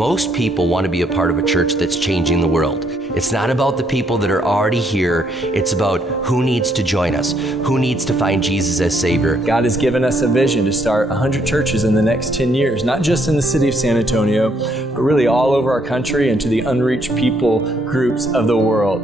Most people want to be a part of a church that's changing the world. It's not about the people that are already here. It's about who needs to join us, who needs to find Jesus as Savior. God has given us a vision to start 100 churches in the next 10 years, not just in the city of San Antonio, but really all over our country and to the unreached people groups of the world.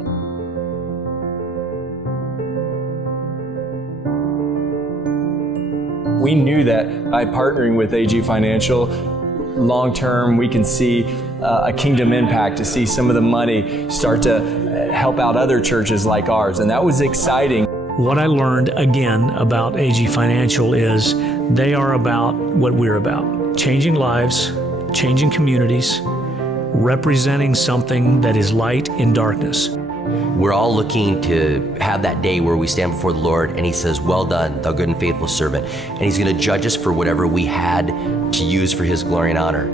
We knew that by partnering with AG Financial, long term we can see a kingdom impact, to see some of the money start to help out other churches like ours, and that was exciting. What I learned again about AG Financial is they are about what we're about: changing lives, changing communities, representing something that is light in darkness. We're all looking to have that day where we stand before the Lord and He says, "Well done, thou good and faithful servant." And He's going to judge us for whatever we had to use for His glory and honor.